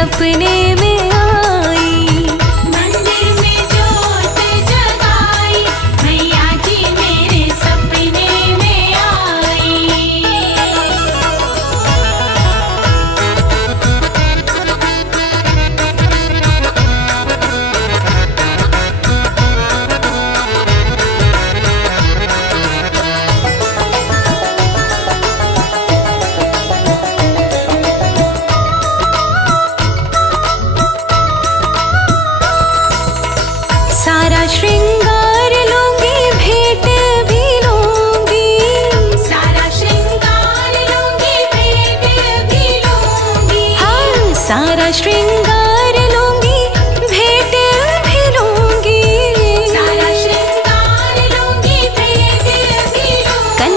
सपने में आई। मंदिर में जोत जगाई, मैया जी मेरे सपने में आई। सारा श्रृंगार लूंगी, भेंट भी लूंगी। सारा श्रृंगार लूंगी, भेंट भी लूंगी। हाँ, सारा श्रृंगार लूंगी, भेंट भी लूंगी। सारा श्रृंगार लूंगी, भेंट भी लूंगी।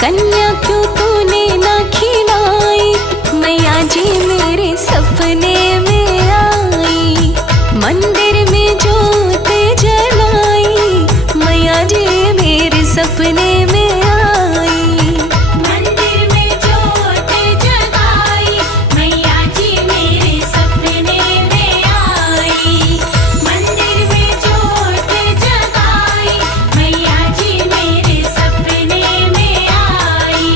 कन्या क्यों तूने ना खिलाई, मैया जी मेरे सपने में आई। मंदिर में जोत जलाई, मैया जी मेरे सपने में आई। मंदिर में जोत जगाई, मैया जी मेरे सपने में आई। मंदिर में जोत जगाई, मैया जी मेरे सपने में आई।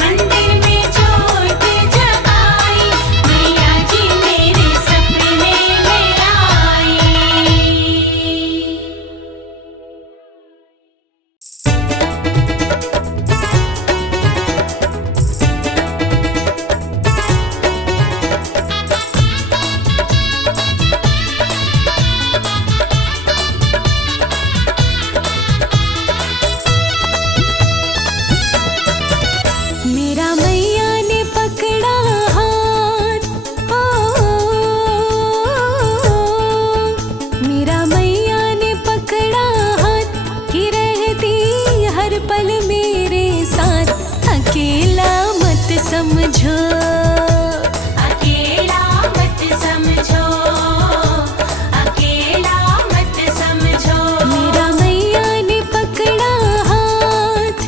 मंदिर में जोत जगाई, मैया जी मेरे सपने में आई। मेरा मैया ने पकड़ा हाथ, मेरा मैया ने पकड़ा हाथ, कि रहती हर पल मेरे साथ। अकेला मत समझो, अकेला मत समझो, अकेला मत समझो। मेरा मैया ने पकड़ा हाथ,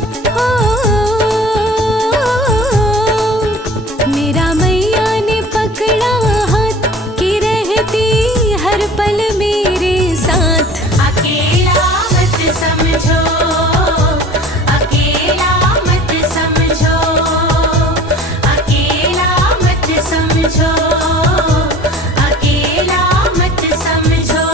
मेरा मैया ने पकड़ा हाथ, कि रहती हर पल मेरे साथ। अकेला मत समझो, अकेला मत समझो, अकेला मत समझो, अकेला मत समझो।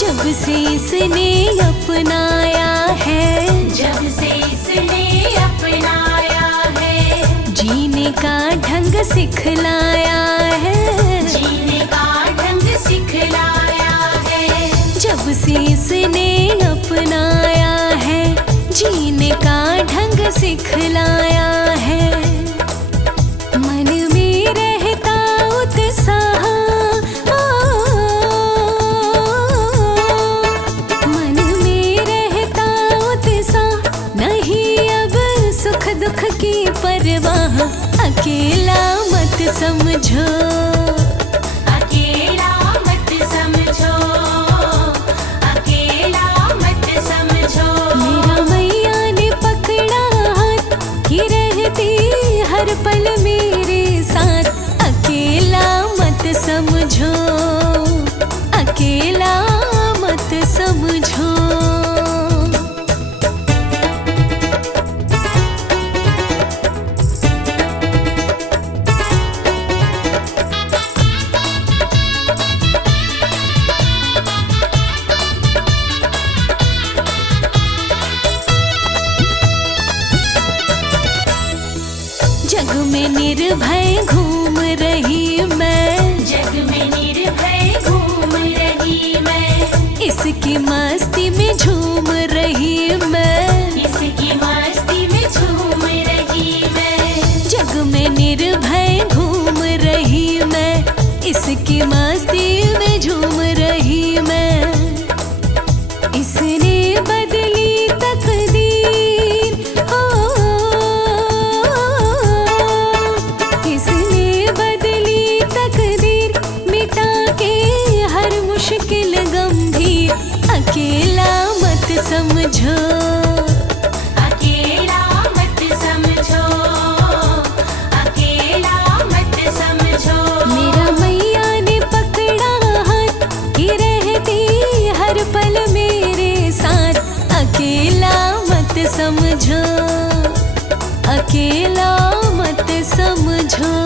जब से इसने अपनाया है, जब से इसने अपनाया है, जीने का ढंग सिखलाया है। जीने का ढंग सिखलाया है। जब से इसने अपनाया है, जीने का ढंग सिखलाया है। मन में रहता उत्साह, मन में रहता उत्साह, नहीं अब सुख दुख की परवाह। अकेला मत समझो, अकेला मत समझो, अकेला मत समझो। मेरा मैया ने पकड़ा हाथ, कि रहती हर पल मेरे साथ। अकेला मत समझो, अकेला मत समझो। जग में निर्भय घूम रही मैं, जग में निर्भय घूम रही मैं। इसकी मस्ती में झूम रही मैं, इसकी मस्ती में झूम रही मैं। जग में निर्भय घूम रही मैं, इसकी मस्ती में झूम रही मैं। इसने समझो, अकेला मत समझो, अकेला मत समझो। मेरा मैया ने पकड़ा हाथ कि रहती हर पल मेरे साथ। अकेला मत समझो, अकेला मत समझो।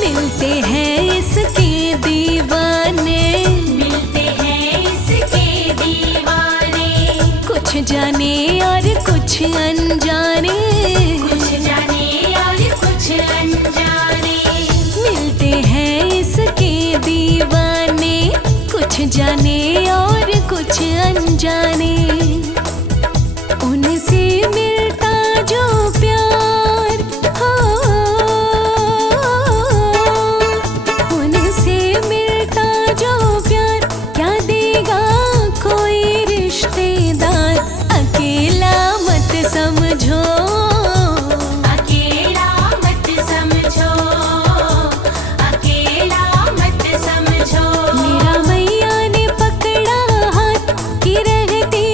मिलते हैं इसके दीवाने, मिलते हैं इसके दीवाने, कुछ जाने और कुछ अनजाने, कुछ जाने और कुछ अनजाने। मिलते हैं इसके दीवाने, कुछ जाने और कुछ अनजाने। उनसे मिलता जो प्यार हो, उनसे मिलता जो प्यार क्या देगा कोई रिश्तेदार। अकेला मत समझो, अकेला मत समझो, अकेला मत समझो। मेरा मैया ने पकड़ा हाथ कि रहती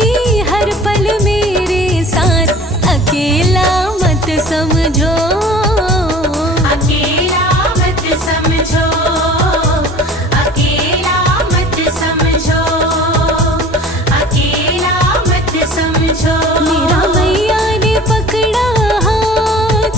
हर पल मेरे साथ। अकेला मत समझो, अकेला मत समझो, अकेला मत समझो, अकेला मत समझो। मेरा मैया ने पकड़ा हाथ।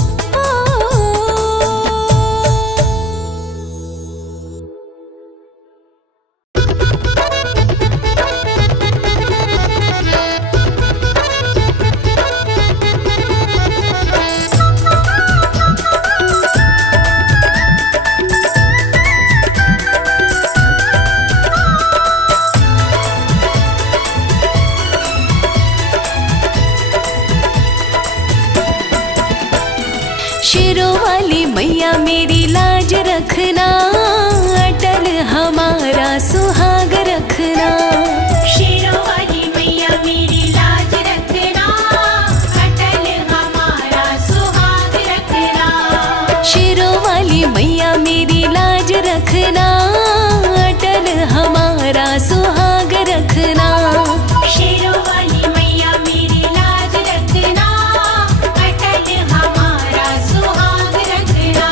शेरों वाली मैया मेरी लाज रखना, अटल हमारा सुहाग रखना। शेरों वाली मैया मेरी लाज रखना, अटल हमारा सुहाग रखना। शेरों वाली मैया मेरी लाज रखना, अटल हमारा सुहाग रखना। शेरों वाली मैया मेरी लाज रखना, अटल हमारा सुहाग रखना।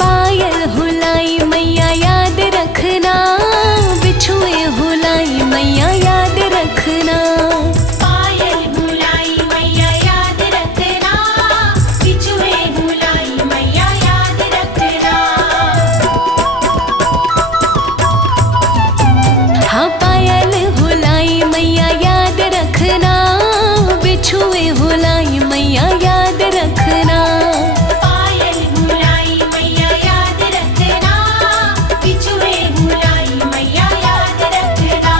पायल हुलाई मैया याद रखना, बिछुए हुलाई मैया याद रखना। पायल भुलाई मैया याद रखना, बिछुए भुलाई मैया याद रखना। हाँ पायल हुलाई मैया याद रखना, बिछुए हुलाई मैया याद रखना। पायल भुलाई मैया याद रखना, बिछुए भुलाई मैया याद रखना।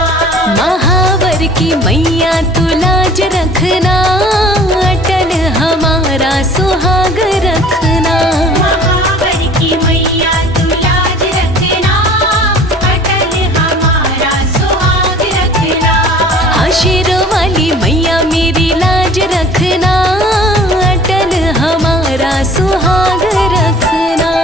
महावर की मैया तू लाज रखना, अटल हमारा सुहाग रखना। महावर की मैया तू लाज रखना, अटल हमारा सुहाग रखना। हाँ शेरों वाली मैया मेरी लाज रखना, अटल हमारा सुहाग रखना।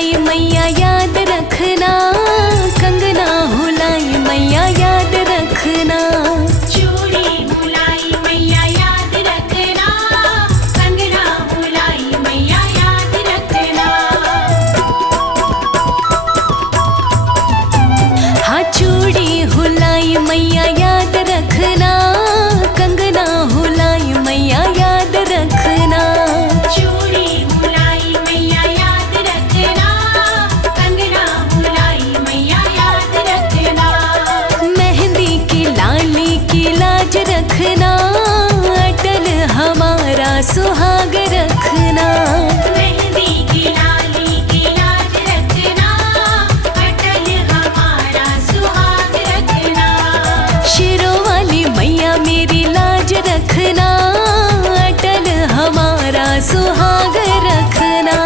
हुलाई मैया याद रखना, कंगना हुलाई मैया याद रखना। चूड़ी हुलाई मैया याद रखना, कंगना हुलाई मैया याद रखना। हाँ चूड़ी हुलाई मैया याद रखना, कंगना हुलाई मैया याद रखना। चूड़ी हुलाई मैया याद रखना, कंगना हुलाई मैया याद रखना। मेहंदी की लाली की लाज रखना, अटल हमारा सुहाग रखना। मेहंदी की लाली की लाज रखना, अटल हमारा सुहाग रखना। शिरों वाली मैया मेरी लाज रखना, अटल हमारा सुहाग रखना।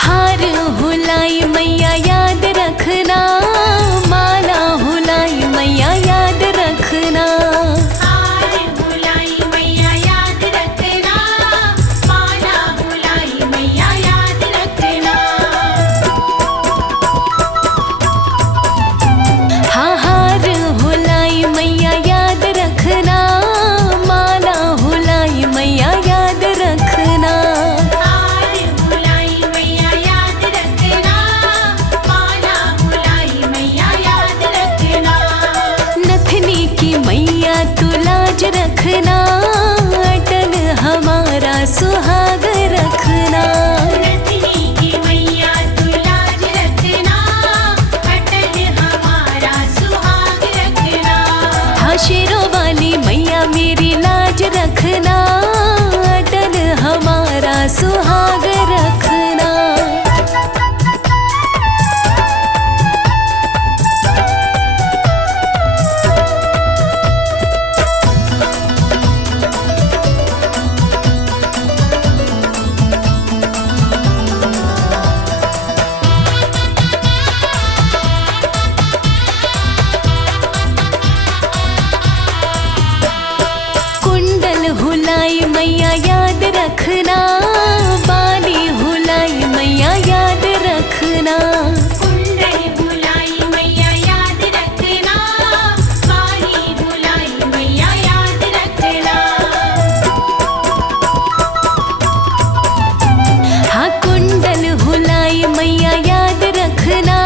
हार हुलाई मैया याद रखना, माला हुलाई मैया याद रखना। हार हुलाई मैया याद रखना, माला हुलाई मैया याद रखना। हाँ हार हुलाई मैया याद रखना, माला हुलाई मैया याद रखना। हार हुलाई मैया याद रखना, माला हुलाई मैया याद रखना। नथनी की मैया तू लाज रखना, अटल हमारा सुहाग रखना। नथनी की मैया तू लाज रखना, अटल हमारा सुहाग रखना। हाँ शेरों वाली मैया मेरी लाज रखना, अटल हमारा सुहाग रखना। कुंडल हुलाई मैया याद रखना, बाली हुलाई मैया याद रखना। कुंडल हुलाई मैया याद रखना, बाली हुलाई मैया याद रखना। हाँ कुंडल हुलाई मैया याद रखना,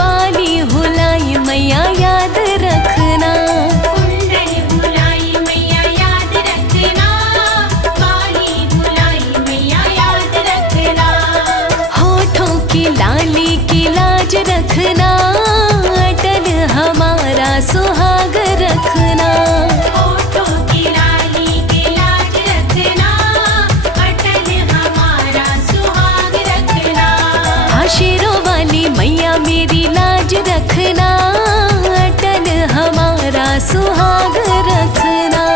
बाली हुलाई मैया याद रखना। कुंडल हुलाई मैया याद रखना, बाली हुलाई मैया याद रखना। होठों की लाली की लाज रखना, अटल हमारा सुहाग रखना। होठों की लाली की लाज रखना, अटल हमारा सुहाग रखना। हाँ शेरों वाली मैया मेरी लाज रखना, अटल हमारा सुहाग रखना।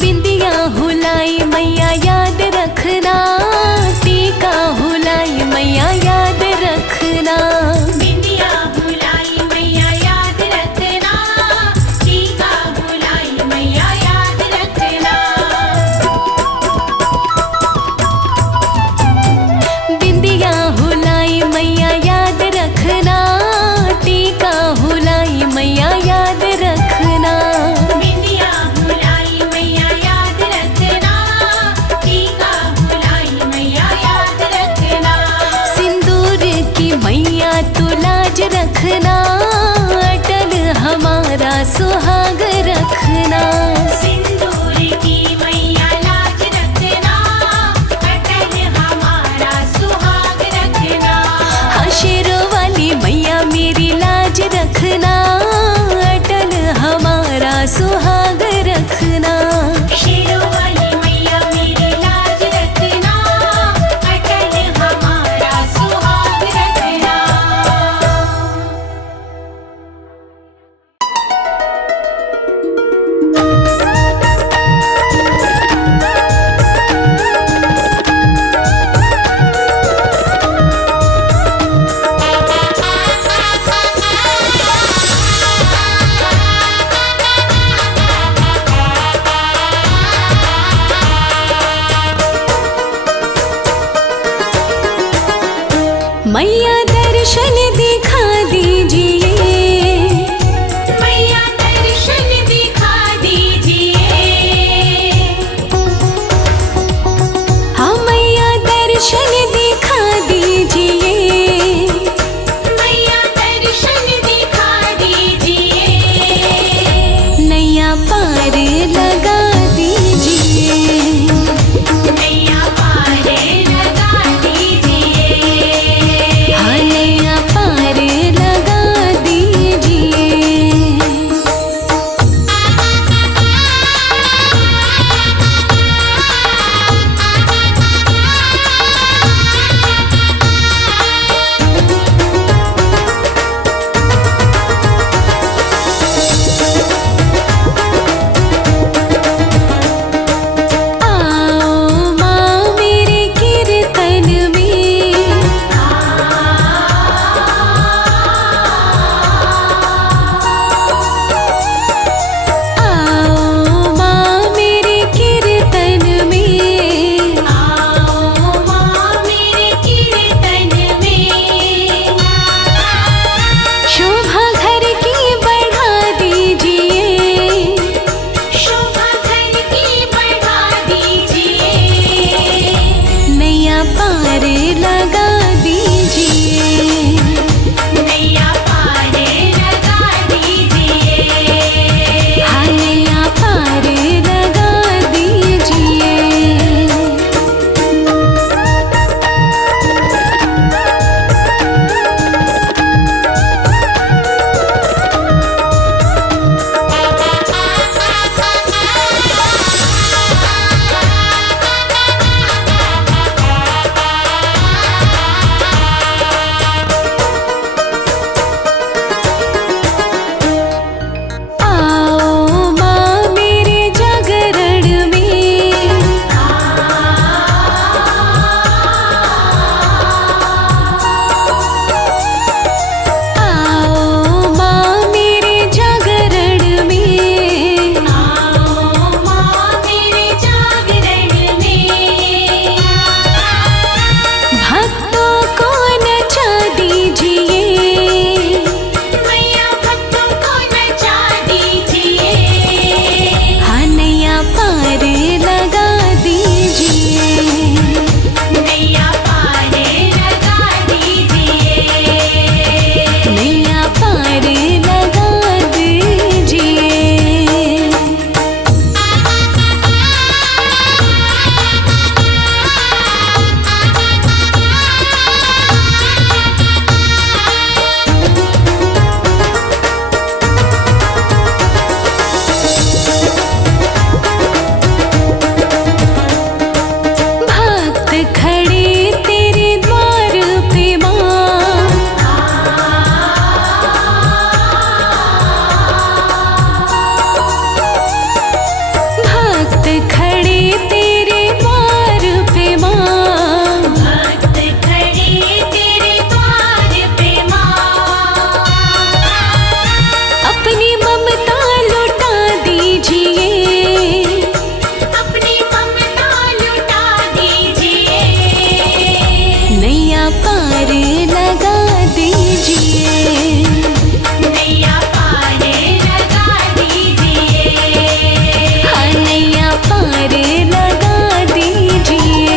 बिंदिया हुलाई मैया दर्शन दिखा दीजिए, मैया दर्शन दिखा दीजिए। हाँ मैया दर्शन दिखा दीजिए, मैया दर्शन दिखा दीजिए। नैया पार लगा दीजिए, नैया पार लगा दीजिए। हाँ नैया पार लगा दीजिए। आओ माँ मेरे कीर्तन में, आओ माँ मेरे कीर्तन में, आओ माँ मेरे कीर्तन में। शोभा घर की बढ़ा दीजिए, शोभा घर की बढ़ा दीजिए। नैया पार लगा दीजिए, नैया पार लगा दीजिए। हाँ नैया पार लगा दीजिए। आओ माँ मेरे जागरण में, आओ माँ मेरे जागरण में, आओ माँ मेरे जागरण में। भक्तों को नचा दीजिए, मैया भक्तों को नचा दीजिए। हाँ नैया पार लगा दीजिए, नैया पार लगा दीजिए। नैया पार लगा दीजिए। भक्त खड़े तेरे द्वार पे माँ, भक्त खड़े तेरे द्वार पे माँ, भक्त खड़े तेरे द्वार पे माँ। अपनी ममता लुटा दीजिए, अपनी ममता लुटा दीजिए। नैया पार लगा दीजिए, नैया पार लगा दीजिए। हाँ नैया पार लगा दीजिए।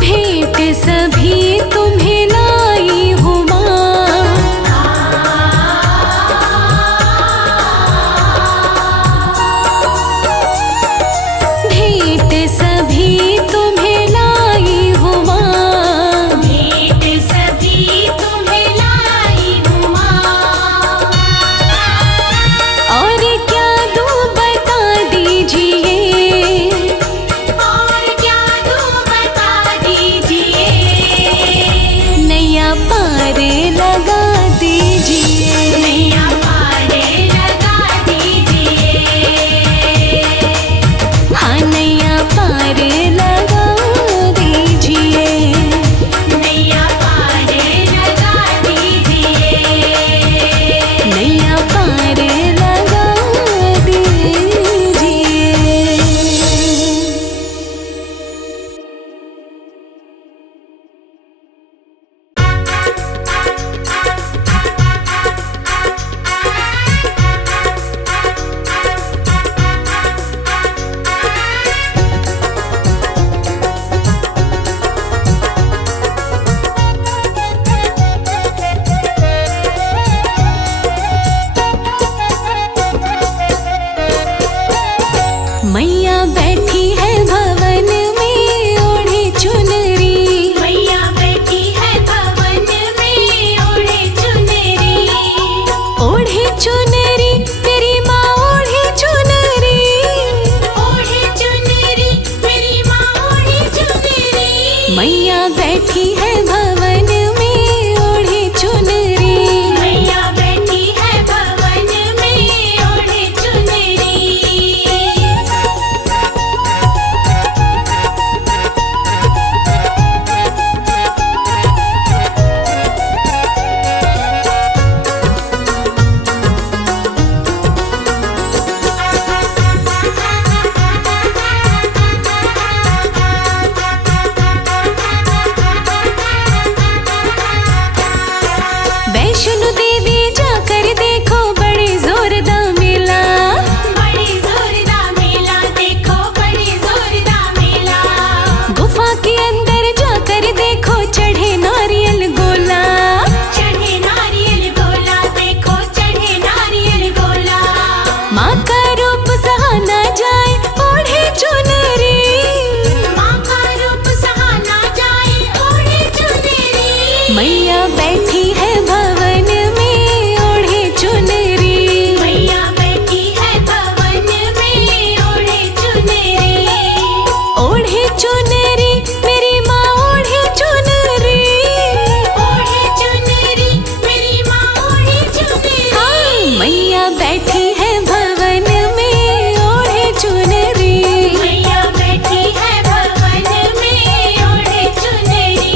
भेंट सभी तुम्हें लाई हूँ माँ, भेंट सभी तुम्हें लाई हूँ माँ, भेंट सभी तुम्हें लाई हूँ माँ। और क्या दूँ बता दीजिए, और क्या दूँ बता दीजिए। नैया पार लगा दीजिए, नैया पार लगा दीजिए। मैया बैठी है भवन में ओढ़े चुनरी। मैया बैठी है भवन में ओढ़े चुनरी। ओढ़े चुनरी मेरी माँ ओढ़े चुनरी। ओढ़े चुनरी मेरी माँ ओढ़े चुनरी। हाँ, मैया बैठी है भवन में ओढ़े चुनरी। मैया बैठी है भवन में ओढ़े चुनरी।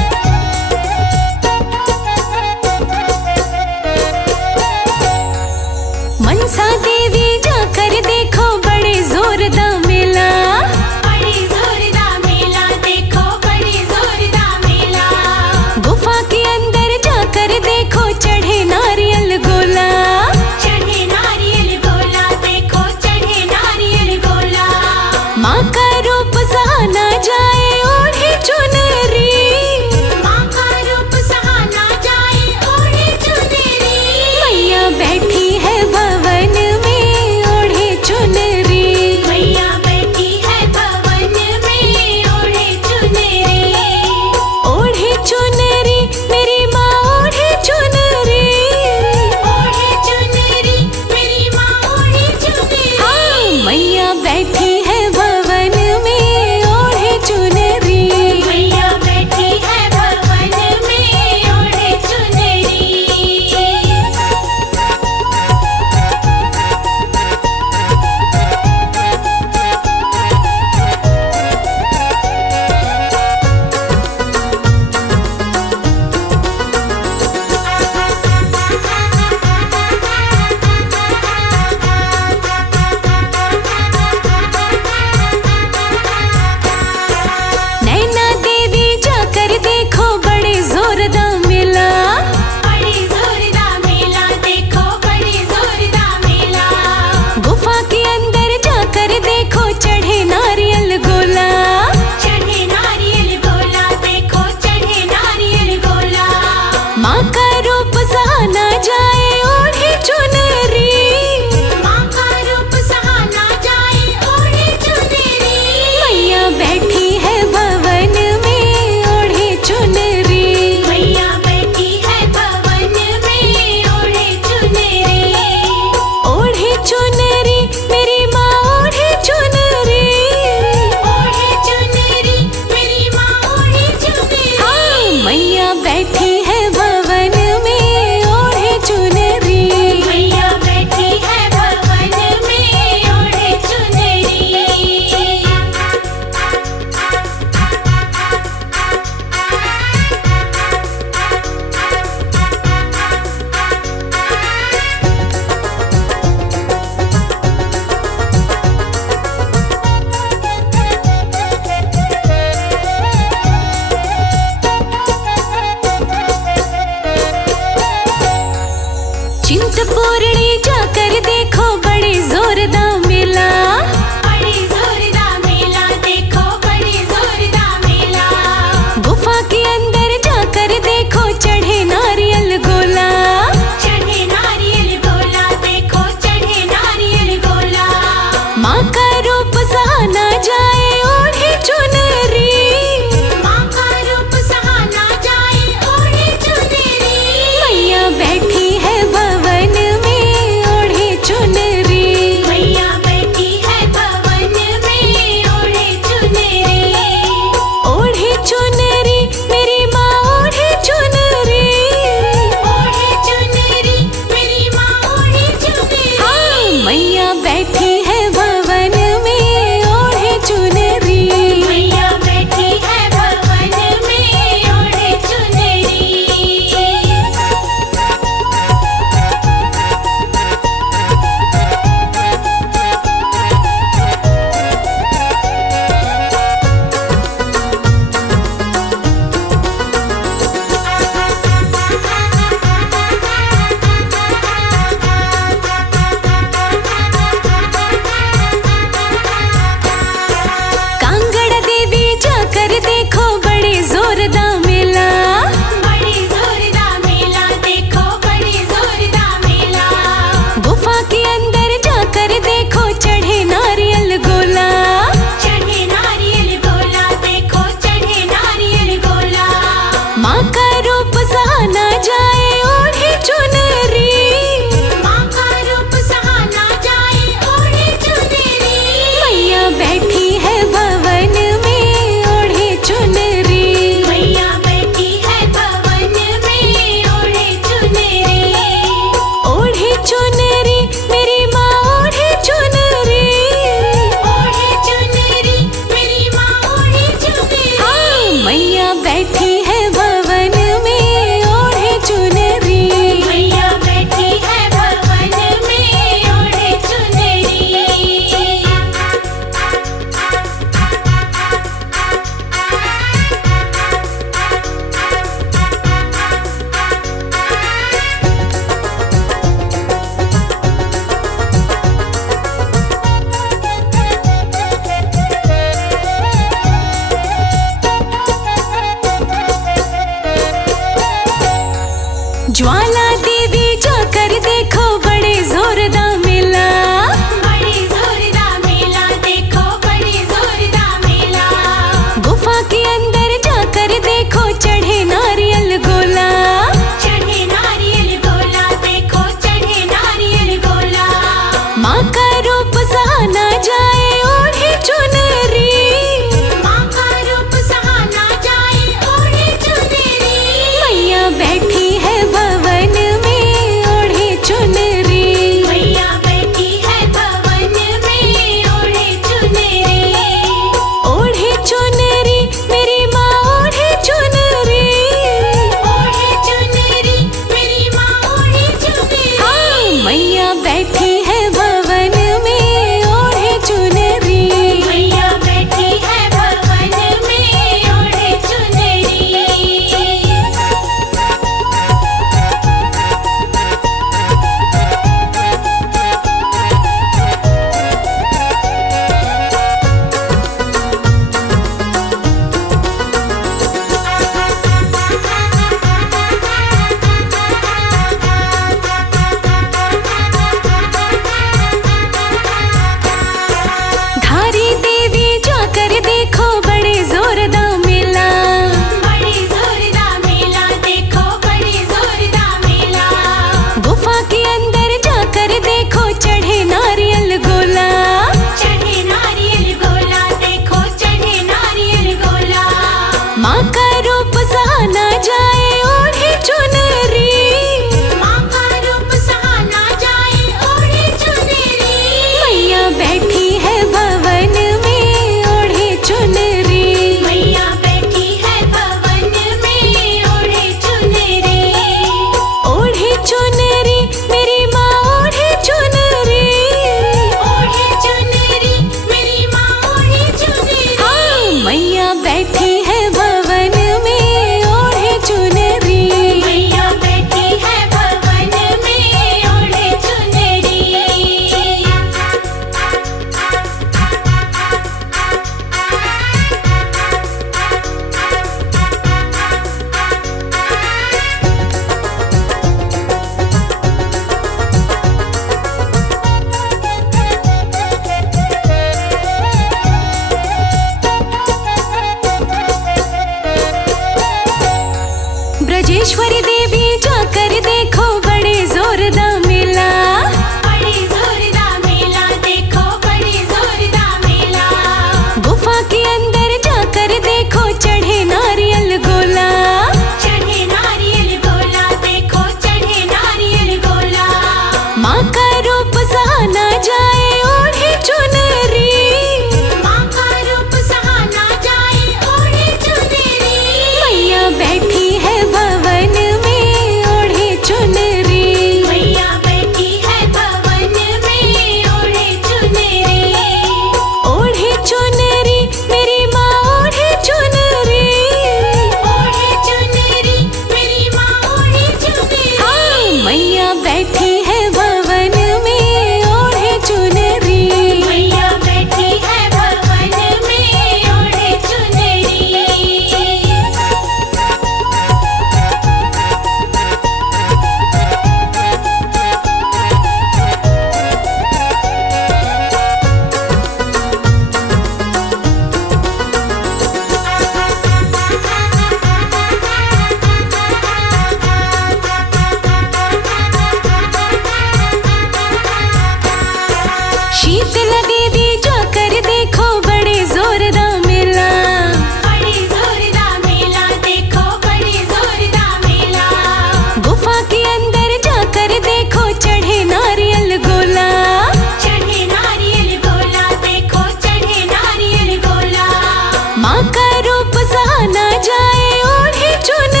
कहा ना जाए ओढ़े चुन